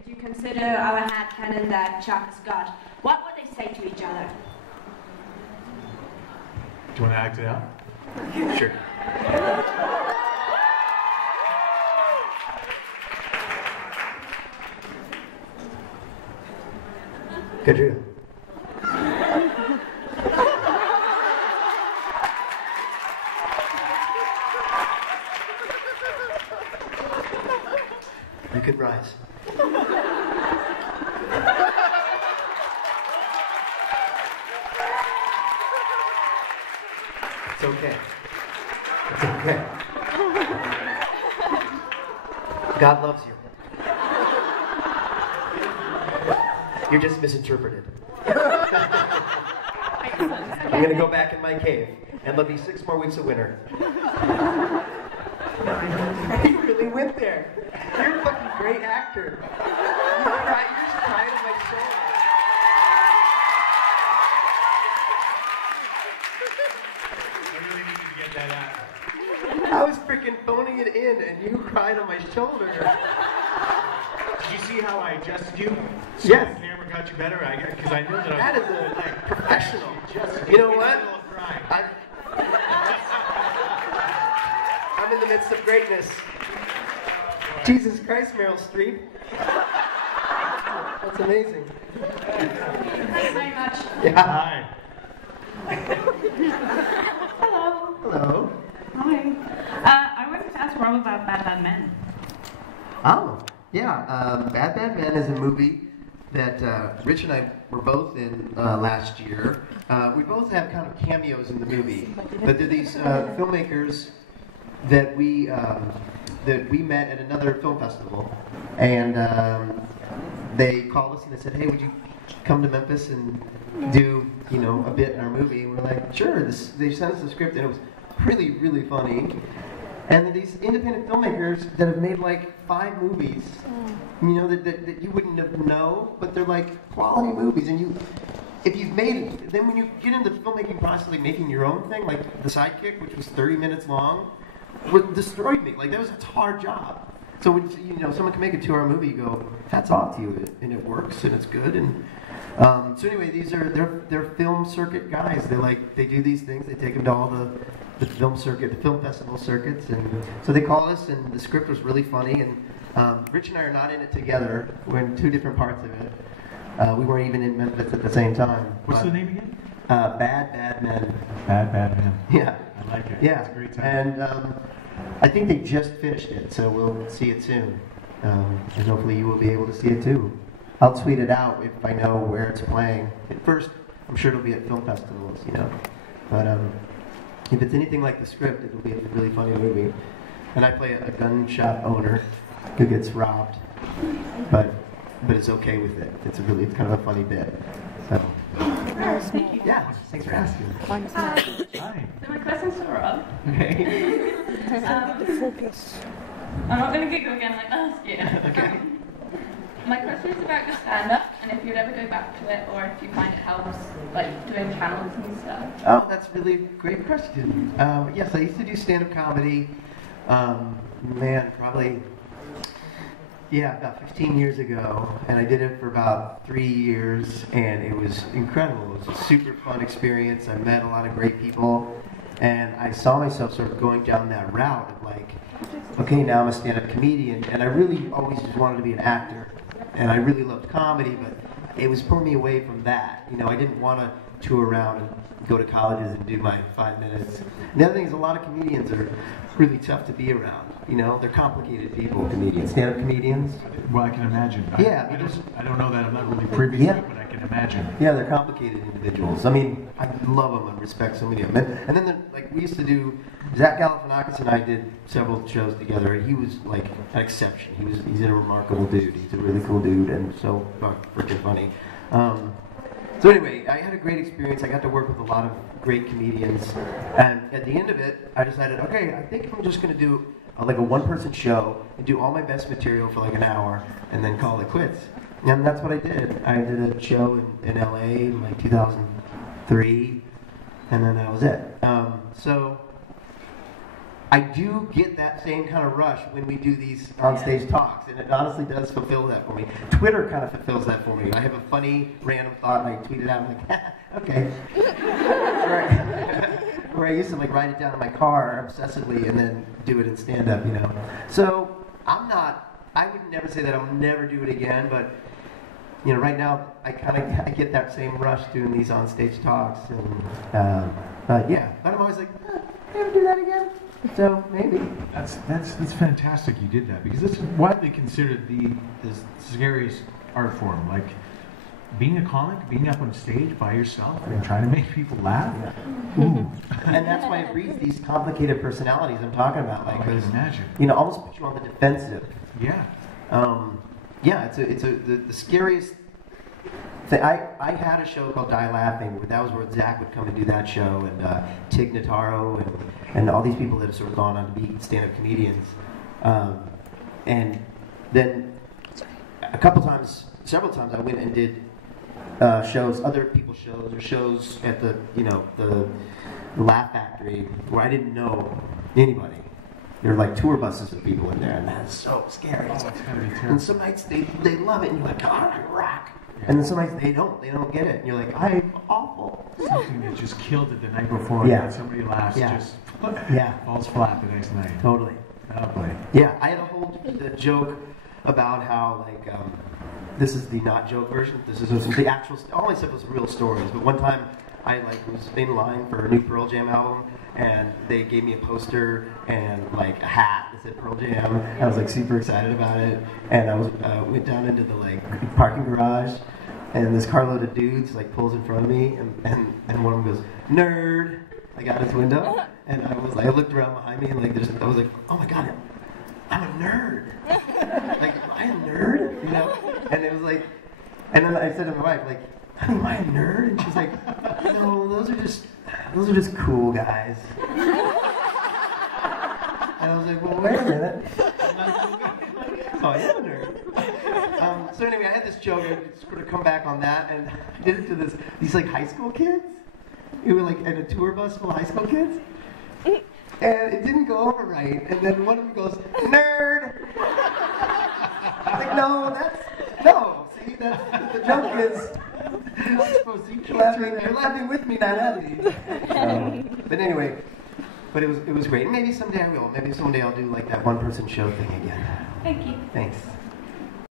and you consider our headcanon that Chuck is God, what would they say to each other? Do you want to act it out? Sure. Gadreel. You can rise. It's okay. It's okay. God loves you. You're just misinterpreted. I'm gonna go back in my cave, and there'll be 6 more weeks of winter. You really went there. You're a fucking great actor. You're just crying on my shoulder. I really needed to get that out. I was freaking phoning it in, and you cried on my shoulder. Did you see how I adjusted you? So Yes. the camera got you better? Because I knew that I That was is a professional. just You know what? Right. I'm in the midst of greatness. Jesus Christ, Meryl Streep. That's amazing. Thanks very much. Yeah. Hi. Hello. Hello. Hi. I wanted to ask Rob about Bad Bad Men. Oh, yeah. Bad Bad Men is a movie that Rich and I were both in last year. We both have kind of cameos in the movie, but they're these filmmakers that we met at another film festival, and they called us and they said, "Hey, would you come to Memphis and do a bit in our movie?" And we're like, "Sure." They sent us the script, and it was really, really funny. And they're these independent filmmakers that have made like 5 movies, that you wouldn't have known, but they're like quality movies. And if you've made it, then when you get into the filmmaking process, like making your own thing, like The Sidekick, which was 30 minutes long, destroyed me. Like, that was a hard job. So when someone can make a 2-hour movie, you go, hats off to you, and it works and it's good. And so anyway, they're film circuit guys. They do these things. They take them to all the film circuit, the film festival circuits, and so they call us. And the script was really funny. And Rich and I are not in it together. We're in 2 different parts of it. We weren't even in Memphis at the same time. What's the name again? Bad Bad Men. Bad Bad Men. Yeah. I like it. Yeah. It's a great time. And I think they just finished it, so we'll see it soon. And hopefully you will be able to see it too. I'll tweet it out if I know where it's playing. At first, I'm sure it'll be at film festivals, But if it's anything like the script, it'll be a really funny movie. And I play a gun shop owner who gets robbed, but is okay with it. It's kind of a funny bit. So. Yeah, thanks for asking. Hi. So my question's for Rob. Okay. Focus. I'm not going to giggle again like last year. Okay. My question is about your stand-up, and if you'd ever go back to it, or if you find it helps, like doing channels and stuff. Oh, that's really a great question. Yes, I used to do stand-up comedy. Probably, about 15 years ago, and I did it for about 3 years, and it was incredible. It was a super fun experience. I met a lot of great people, and I saw myself sort of going down that route of like, okay, now I'm a stand-up comedian, and I really always just wanted to be an actor, and I really loved comedy, but it was pulling me away from that. I didn't want to tour around and go to colleges and do my 5 minutes. And the other thing is, a lot of comedians are really tough to be around. They're complicated people, comedians, stand-up comedians. Well, I can imagine. I don't know that. I'm not really privy to it, but I can imagine. Yeah, they're complicated individuals. I mean, I love them and respect so many of them. And then, we used to do, Zach Galifianakis and I did several shows together. He was like an exception. He's a remarkable dude. He's a really cool dude, and so freaking funny. So anyway, I had a great experience. I got to work with a lot of great comedians, and at the end of it, I decided, okay, I think I'm just going to do a 1-person show and do all my best material for like an hour, and then call it quits. And that's what I did. I did a show in LA in like 2003, and then that was it. So I do get that same kind of rush when we do these on-stage talks, and it honestly does fulfill that for me. Twitter kind of fulfills that for me. I have a funny, random thought, and I tweet it out, and I'm like, okay. Where I used to like write it down in my car obsessively and then do it in stand-up, you know. So I would never say that I'll never do it again, but you know, right now I get that same rush doing these on-stage talks, and but I'm always like, never do that again. So maybe. That's fantastic you did that, because it's widely considered the scariest art form. Like being a comic, being up on stage by yourself and trying to make people laugh. Yeah. Ooh. And that's why it breeds these complicated personalities I'm talking about. Like, I can imagine. You know, almost put you on the defensive. Yeah. It's the scariest thing. I had a show called Die Laughing. That was where Zach would come and do that show, and Tig Notaro and all these people that have sort of gone on to be stand-up comedians. And then several times I went and did shows, other people's shows, or shows at the Laugh Factory where I didn't know anybody. There were like tour buses with people in there, and that's so scary. Oh, it's gotta be terrible. And some nights they love it, and you're like, oh, I rock. Yeah. And then some nights they don't get it, and you're like, I'm awful. Something that just killed it the night before, and somebody laughs, just falls flat the next night. Totally. Oh boy. Yeah, I had a whole joke about how like this is the not joke version. This is the actual. All I said was real stories. But one time I was in line for a new Pearl Jam album, and they gave me a poster and like a hat that said Pearl Jam. I was like super excited about it, and I went down into the like parking garage, and this carload of dudes like pulls in front of me, and one of them goes, "Nerd!" Like out his window, and I looked around behind me, and like I was like, "Oh my god, I'm a nerd!" Like, am I a nerd? You know? And it was like, and then I said to my wife, like, honey, am I a nerd? And she's like, no, those are just cool guys. And I was like, well, wait a minute. Oh, I am a nerd. So anyway, I had this joke, I sort of come back on that, and I did it to these like high school kids, who were like in a tour bus full of high school kids. And it didn't go over right, and then one of them goes, nerd! I'm like, no, see, the joke is, you're laughing with me, not at me. But anyway, but it was great. Maybe someday I will. Maybe someday I'll do like that one-person show thing again. Thank you. Thanks.